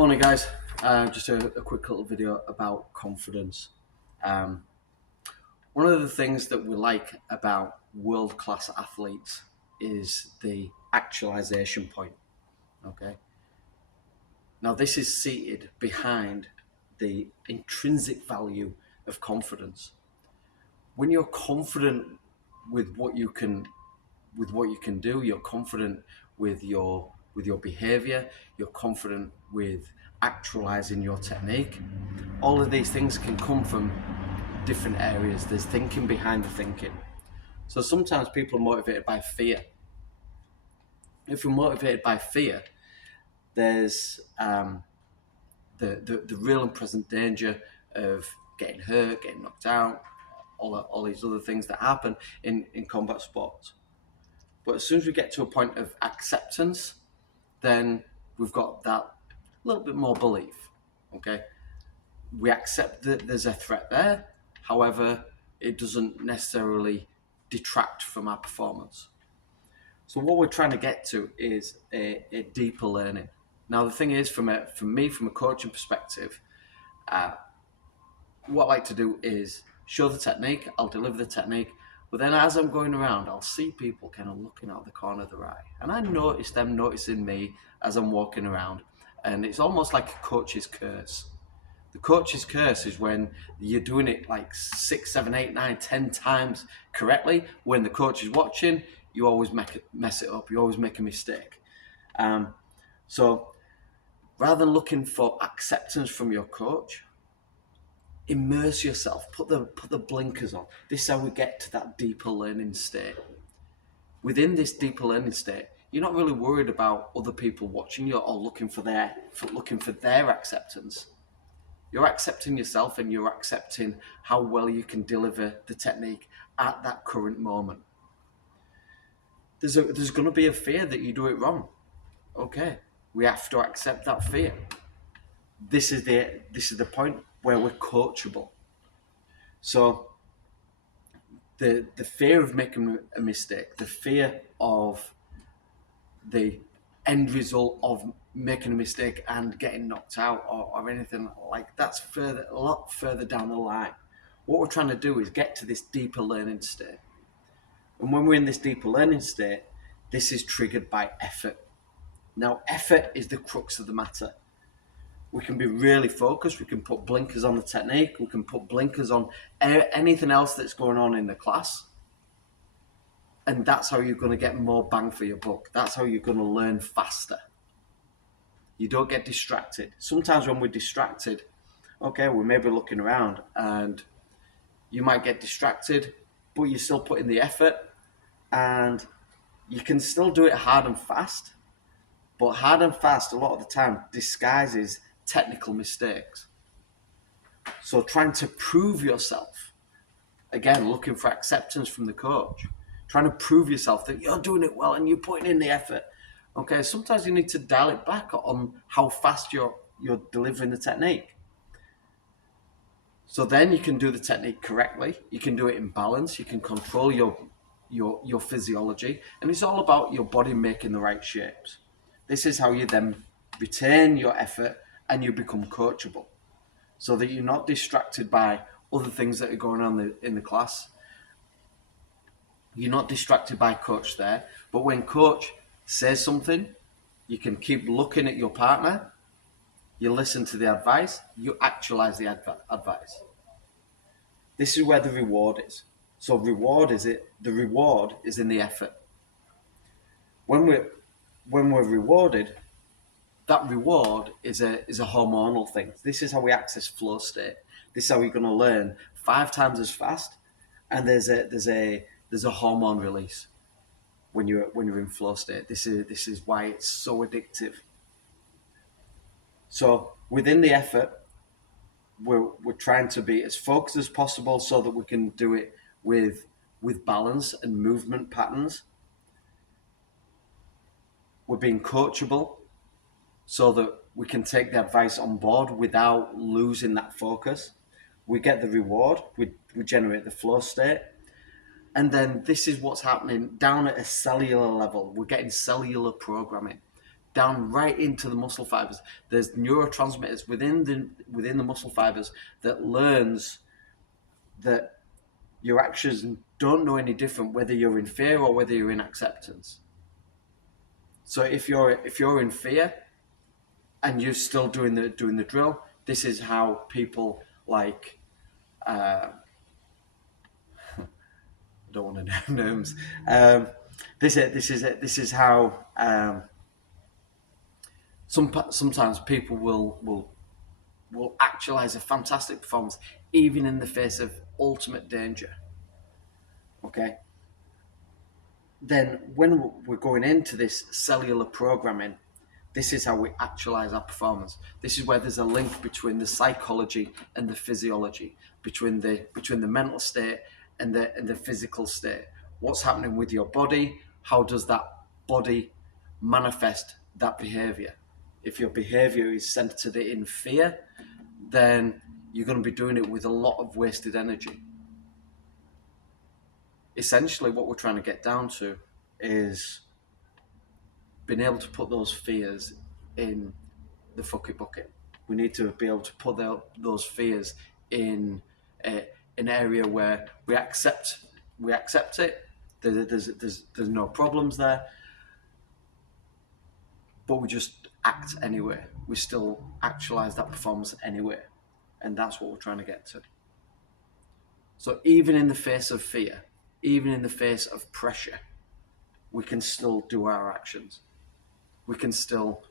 Morning, guys. Just a quick little video about confidence. Um, One of the things that we like about world-class athletes is the actualization point. Okay. Now, this is seated behind the intrinsic value of confidence. When you're confident with what you can, do, you're confident with your behavior. You're confident with actualizing your technique. All of these things can come from different areas. There's thinking behind the thinking. So sometimes people are motivated by fear. If you're motivated by fear, there's the real and present danger of getting hurt, getting knocked out, all these other things that happen in combat sports. But as soon as we get to a point of acceptance, then we've got that little bit more belief. Okay, we accept that there's a threat there. However, it doesn't necessarily detract from our performance. So what we're trying to get to is a deeper learning. Now, the thing is, from a coaching perspective, what I like to do is show the technique. I'll deliver the technique, but then as I'm going around, I'll see people kind of looking out the corner of their eye, and I notice them noticing me as I'm walking around, and it's almost like a coach's curse. The coach's curse is when you're doing it like 6, 7, 8, 9, 10 times correctly. When the coach is watching, you always mess it up. You always make a mistake. So rather than looking for acceptance from your coach, immerse yourself. Put the blinkers on. This is how we get to that deeper learning state. Within this deeper learning state, you're not really worried about other people watching you or looking for their acceptance. You're accepting yourself, and you're accepting how well you can deliver the technique at that current moment. There's going to be a fear that you do it wrong. Okay, we have to accept that fear. This is the point where we're coachable. So the fear of making a mistake, the fear of the end result of making a mistake and getting knocked out or anything like that's a lot further down the line. What we're trying to do is get to this deeper learning state. And when we're in this deeper learning state, this is triggered by effort. Now, effort is the crux of the matter. We can be really focused. We can put blinkers on the technique. We can put blinkers on anything else that's going on in the class. And that's how you're going to get more bang for your buck. That's how you're going to learn faster. You don't get distracted. Sometimes when we're distracted, okay, we may be looking around and you might get distracted, but you're still putting the effort, and you can still do it hard and fast. But hard and fast, a lot of the time, disguises technical mistakes. So trying to prove yourself, again, looking for acceptance from the coach, trying to prove yourself that you're doing it well and you're putting in the effort. Okay, sometimes you need to dial it back on how fast you're delivering the technique. So then you can do the technique correctly. You can do it in balance. You can control your physiology, and it's all about your body making the right shapes. This is how you then retain your effort and you become coachable, so that you're not distracted by other things that are going on in the class. You're not distracted by coach there, but when coach says something, you can keep looking at your partner, you listen to the advice, you actualize the advice. This is where the reward is. So the reward is in the effort. When we're rewarded, that reward is a hormonal thing. This is how we access flow state. This is how you're going to learn 5 times as fast, and there's a hormone release when you're in flow state. This is why it's so addictive. So within the effort, we're trying to be as focused as possible so that we can do it with balance and movement patterns. We're being coachable so that we can take the advice on board without losing that focus. We get the reward, we generate the flow state, and then this is what's happening down at a cellular level. We're getting cellular programming. down right into the muscle fibers. There's neurotransmitters within the muscle fibers that learns that your actions don't know any different whether you're in fear or whether you're in acceptance. So if you're in fear and you're still doing the drill, this is how people like I don't want to name names. This is how sometimes people will actualize a fantastic performance even in the face of ultimate danger. Okay, then when we're going into this cellular programming, this is how we actualize our performance. This is where there's a link between the psychology and the physiology, between the mental state and the physical state. What's happening with your body? How does that body manifest that behavior? If your behavior is centered in fear, then you're going to be doing it with a lot of wasted energy. Essentially, what we're trying to get down to is being able to put those fears in the fuck it bucket. We need to be able to put those fears in an area where we accept it. There's no problems there, but we just act anyway. We still actualize that performance anyway, and that's what we're trying to get to. So even in the face of fear, even in the face of pressure, we can still do our actions. We can still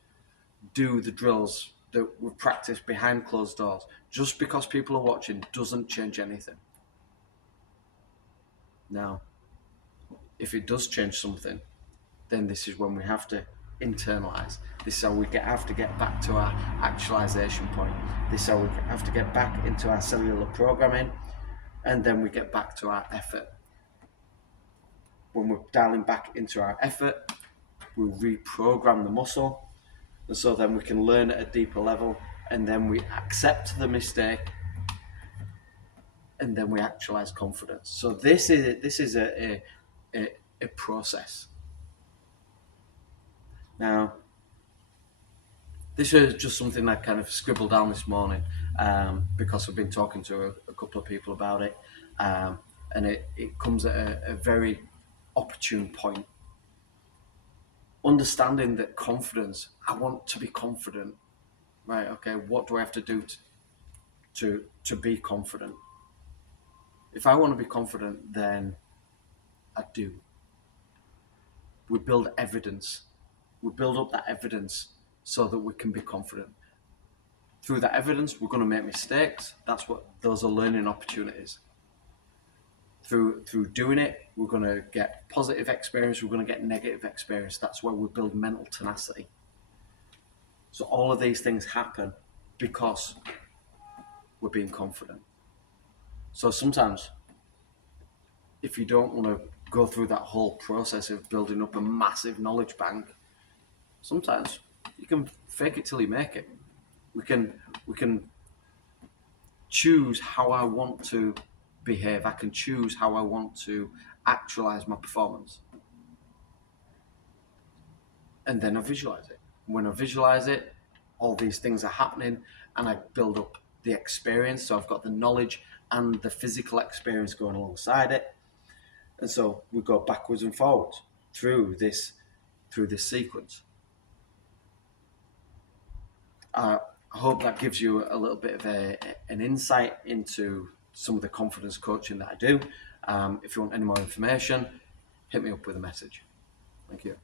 do the drills that we've practiced behind closed doors. Just because people are watching doesn't change anything. Now, if it does change something, then this is when we have to internalize. This is how we have to get back to our actualization point. This is how we have to get back into our cellular programming, and then we get back to our effort. When we're dialing back into our effort, we reprogram the muscle, and so then we can learn at a deeper level, and then we accept the mistake, and then we actualize confidence. So this is a process. Now, this is just something I kind of scribbled down this morning because I've been talking to a couple of people about it, and it comes at a very opportune point. Understanding that confidence, I want to be confident, right? Okay, what do I have to do to be confident? If I want to be confident, then I do. We build evidence. We build up that evidence so that we can be confident. Through that evidence, we're going to make mistakes. Those are learning opportunities. Through doing it, we're going to get positive experience. We're going to get negative experience. That's where we build mental tenacity. So all of these things happen because we're being confident. So sometimes, if you don't want to go through that whole process of building up a massive knowledge bank, sometimes you can fake it till you make it. We can choose how I want to behave. I can choose how I want to actualize my performance. And then I visualize it. When I visualize it, all these things are happening, and I build up the experience. So I've got the knowledge and the physical experience going alongside it. And so we go backwards and forwards through this sequence. I hope that gives you a little bit of an insight into some of the confidence coaching that I do. If you want any more information, hit me up with a message. Thank you.